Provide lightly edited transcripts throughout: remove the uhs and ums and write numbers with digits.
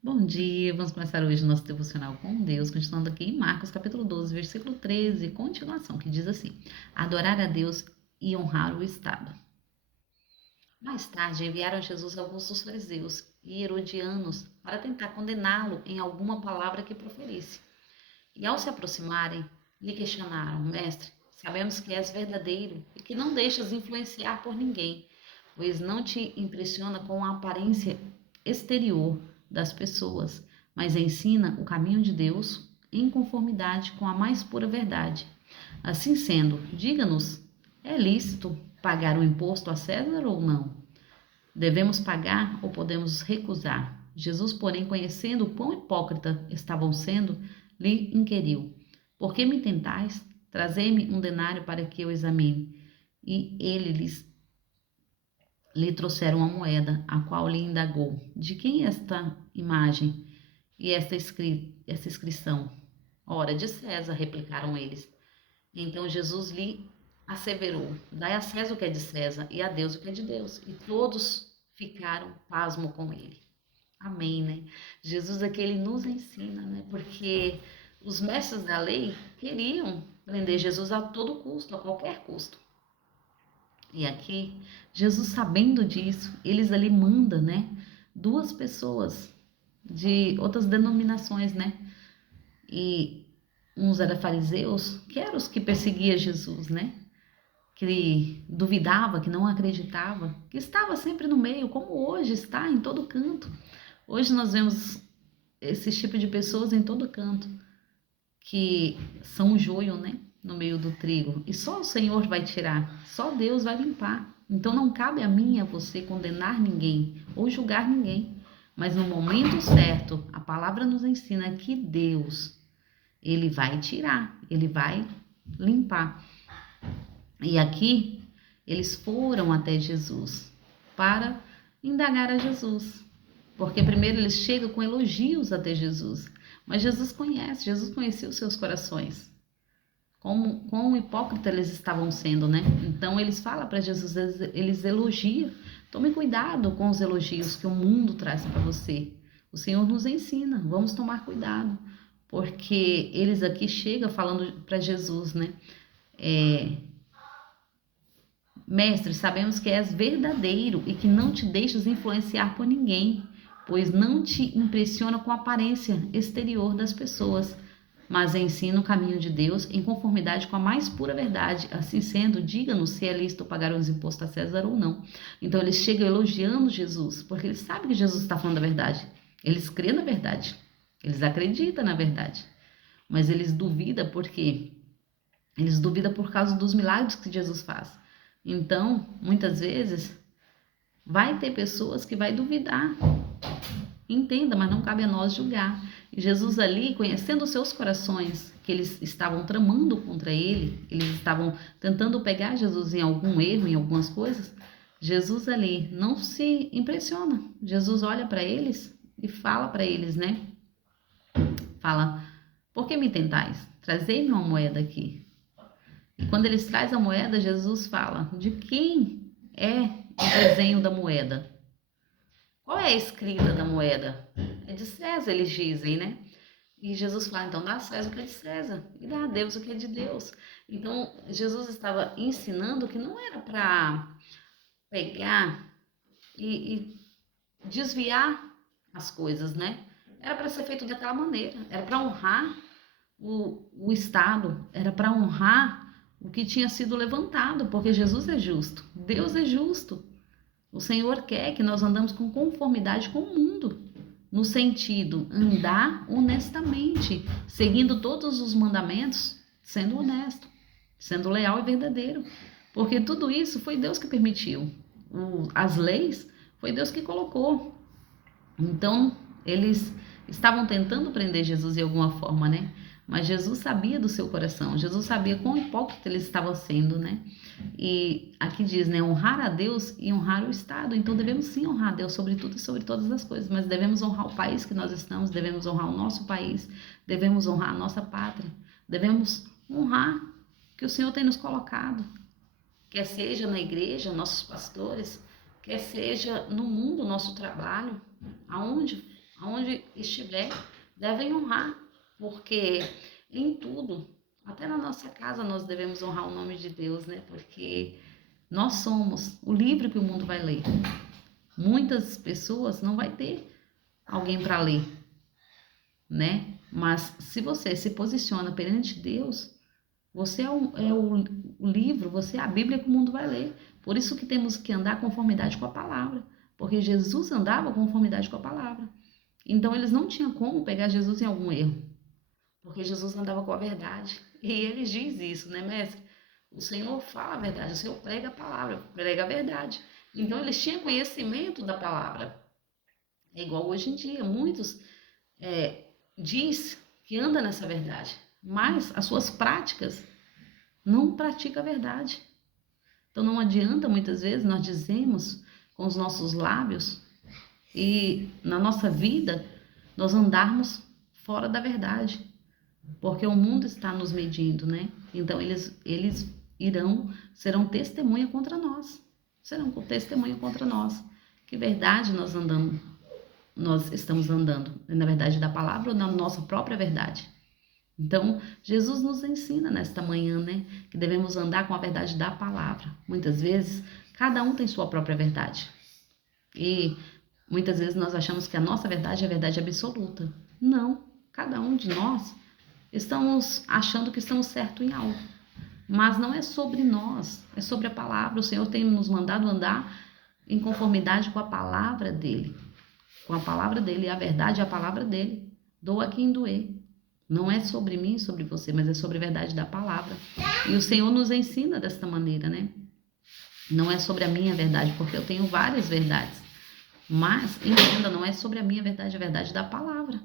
Bom dia, vamos começar hoje o nosso devocional com Deus, continuando aqui em Marcos capítulo 12, versículo 13, continuação, que diz assim: adorar a Deus e honrar o Estado. Mais tarde enviaram a Jesus alguns dos fariseus e herodianos para tentar condená-lo em alguma palavra que proferisse. E ao se aproximarem, lhe questionaram: Mestre, sabemos que és verdadeiro e que não deixas influenciar por ninguém, pois não te impressiona com a aparência exterior das pessoas, mas ensina o caminho de Deus em conformidade com a mais pura verdade. Assim sendo, diga-nos: é lícito pagar o imposto a César ou não? Devemos pagar ou podemos recusar? Jesus, porém, conhecendo o quão hipócrita estavam sendo, lhe inquiriu: Por que me tentais? Trazei-me um denário para que eu examine. E lhe trouxeram uma moeda, a qual lhe indagou: De quem é esta imagem e esta inscrição? Ora, de César, replicaram eles. Então Jesus lhe asseverou: Dai a César o que é de César e a Deus o que é de Deus. E todos ficaram pasmo com ele. Amém, né? Jesus aqui ele nos ensina, né? Porque os mestres da lei queriam prender Jesus a todo custo, a qualquer custo. E aqui, Jesus sabendo disso, eles ali mandam, né? Duas pessoas de outras denominações, né? E uns eram fariseus, que eram os que perseguiam Jesus, né? Que duvidava, que não acreditava, que estava sempre no meio, como hoje está em todo canto. Hoje nós vemos esse tipo de pessoas em todo canto, que são o joio, né? No meio do trigo. E só o Senhor vai tirar, só Deus vai limpar. Então não cabe a mim e a você condenar ninguém ou julgar ninguém. Mas no momento certo, a palavra nos ensina que Deus, ele vai tirar, ele vai limpar. E aqui eles foram até Jesus para indagar a Jesus. Porque primeiro eles chegam com elogios até Jesus. Mas Jesus conhece, Jesus conhecia os seus corações. Como quão hipócritas eles estavam sendo, né? Então eles falam para Jesus, eles elogiam. Tome cuidado com os elogios que o mundo traz para você. O Senhor nos ensina, vamos tomar cuidado. Porque eles aqui chegam falando para Jesus, né? Mestre, sabemos que és verdadeiro e que não te deixas influenciar por ninguém, pois não te impressiona com a aparência exterior das pessoas, mas ensina o caminho de Deus em conformidade com a mais pura verdade. Assim sendo, diga-nos se é lícito pagar os impostos a César ou não. Então eles chegam elogiando Jesus, porque eles sabem que Jesus está falando a verdade. Eles crêem na verdade, eles acreditam na verdade, mas eles duvidam porque eles duvidam por causa dos milagres que Jesus faz. Então, muitas vezes, vai ter pessoas que vai duvidar. Entenda, mas não cabe a nós julgar. E Jesus ali, conhecendo os seus corações, que eles estavam tramando contra ele, eles estavam tentando pegar Jesus em algum erro, em algumas coisas, Jesus ali não se impressiona. Jesus olha para eles e fala para eles, né? Fala: Por que me tentais? Trazei-me uma moeda aqui. E quando eles trazem a moeda, Jesus fala: De quem é o desenho da moeda? Qual é a escrita da moeda? É de César, eles dizem, né? E Jesus fala: Então dá a César o que é de César e dá a Deus o que é de Deus. Então Jesus estava ensinando que não era para pegar e desviar as coisas, né? Era para ser feito daquela maneira, era para honrar o Estado, era para honrar o que tinha sido levantado, porque Jesus é justo, Deus é justo. O Senhor quer que nós andamos com conformidade com o mundo, no sentido andar honestamente, seguindo todos os mandamentos, sendo honesto, sendo leal e verdadeiro, porque tudo isso foi Deus que permitiu. As leis foi Deus que colocou. Então, eles estavam tentando prender Jesus de alguma forma, né? Mas Jesus sabia do seu coração, Jesus sabia quão hipócrita eles estavam sendo, né? E aqui diz, né? Honrar a Deus e honrar o Estado. Então, devemos sim honrar a Deus sobre tudo e sobre todas as coisas, mas devemos honrar o país que nós estamos, devemos honrar o nosso país, devemos honrar a nossa pátria, devemos honrar que o Senhor tem nos colocado, quer seja na igreja, nossos pastores, quer seja no mundo, nosso trabalho, aonde onde estiver, devem honrar, porque em tudo, até na nossa casa, nós devemos honrar o nome de Deus, né? Porque nós somos o livro que o mundo vai ler. Muitas pessoas não vai ter alguém para ler, né? Mas se você se posiciona perante Deus, você o livro, você é a Bíblia que o mundo vai ler. Por isso que temos que andar conformidade com a palavra, porque Jesus andava conformidade com a palavra. Então eles não tinham como pegar Jesus em algum erro, porque Jesus andava com a verdade. E ele diz isso, né, mestre? O Senhor fala a verdade, o Senhor prega a palavra, prega a verdade. Então eles tinham conhecimento da palavra. É igual hoje em dia, muitos diz que anda nessa verdade, mas as suas práticas não praticam a verdade. Então não adianta muitas vezes nós dizemos com os nossos lábios e na nossa vida nós andarmos fora da verdade, porque o mundo está nos medindo, né? Então eles serão testemunha contra nós, serão testemunha contra nós. Que verdade nós estamos andando, na verdade da palavra ou na nossa própria verdade? Então, Jesus nos ensina nesta manhã, né, que devemos andar com a verdade da palavra. Muitas vezes, cada um tem sua própria verdade. E muitas vezes nós achamos que a nossa verdade é a verdade absoluta. Não, cada um de nós estamos achando que estamos certo em algo. Mas não é sobre nós, é sobre a palavra. O Senhor tem nos mandado andar em conformidade com a palavra dele. Com a palavra dele, a verdade é a palavra dele. Doa quem doer. Não é sobre mim, sobre você, mas é sobre a verdade da palavra. E o Senhor nos ensina desta maneira, né? Não é sobre a minha verdade, porque eu tenho várias verdades. Mas, entenda, não é sobre a minha verdade, é a verdade da palavra.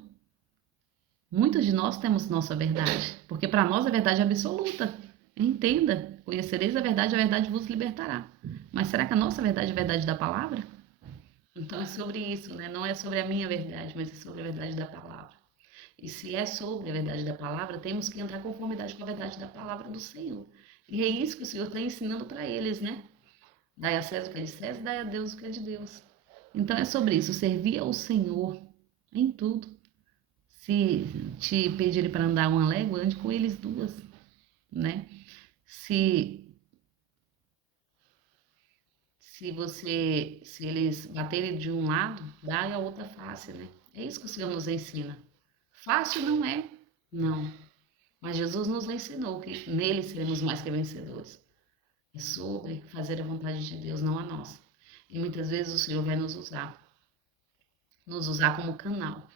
Muitos de nós temos nossa verdade, porque para nós a verdade é absoluta. Entenda, conhecereis a verdade vos libertará. Mas será que a nossa verdade é a verdade da palavra? Então é sobre isso, né? Não é sobre a minha verdade, mas é sobre a verdade da palavra. E se é sobre a verdade da palavra, temos que entrar em conformidade com a verdade da palavra do Senhor. E é isso que o Senhor está ensinando para eles, né? Dai a César o que é de César, dai a Deus o que é de Deus. Então é sobre isso, servir ao Senhor em tudo. Se te pedirem para andar uma légua, ande com eles duas, né? Se eles baterem de um lado, dá a outra face, né? É isso que o Senhor nos ensina. Fácil não é, não. Mas Jesus nos ensinou que nele seremos mais que vencedores. É sobre fazer a vontade de Deus, não a nossa. E muitas vezes o Senhor vai nos usar como canal,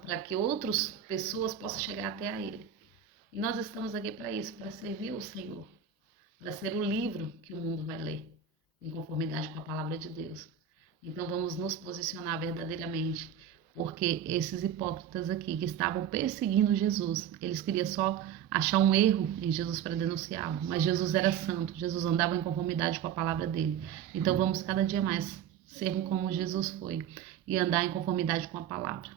para que outras pessoas possam chegar até a Ele. E nós estamos aqui para isso, para servir o Senhor, para ser o livro que o mundo vai ler, em conformidade com a palavra de Deus. Então vamos nos posicionar verdadeiramente, porque esses hipócritas aqui que estavam perseguindo Jesus, eles queriam só achar um erro em Jesus para denunciá-lo, mas Jesus era santo, Jesus andava em conformidade com a palavra dele. Então vamos cada dia mais ser como Jesus foi e andar em conformidade com a palavra,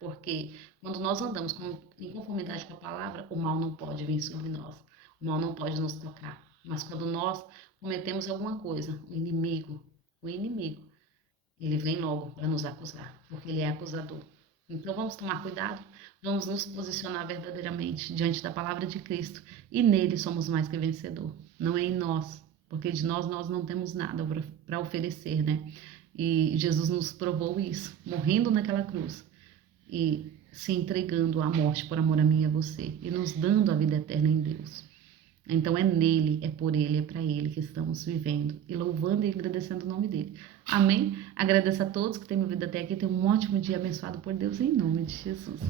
porque quando nós andamos em conformidade com a palavra, o mal não pode vir sobre nós, o mal não pode nos tocar. Mas quando nós cometemos alguma coisa, o inimigo, ele vem logo para nos acusar, porque ele é acusador. Então vamos tomar cuidado, vamos nos posicionar verdadeiramente diante da palavra de Cristo e nele somos mais que vencedor. Não é em nós, porque de nós não temos nada para oferecer, né? E Jesus nos provou isso, morrendo naquela cruz e se entregando à morte por amor a mim e a você e nos dando a vida eterna em Deus. Então é nele, é por ele, é para ele que estamos vivendo e louvando e agradecendo o nome dele. Amém? Agradeço a todos que têm me ouvido até aqui. Tenham um ótimo dia abençoado por Deus em nome de Jesus.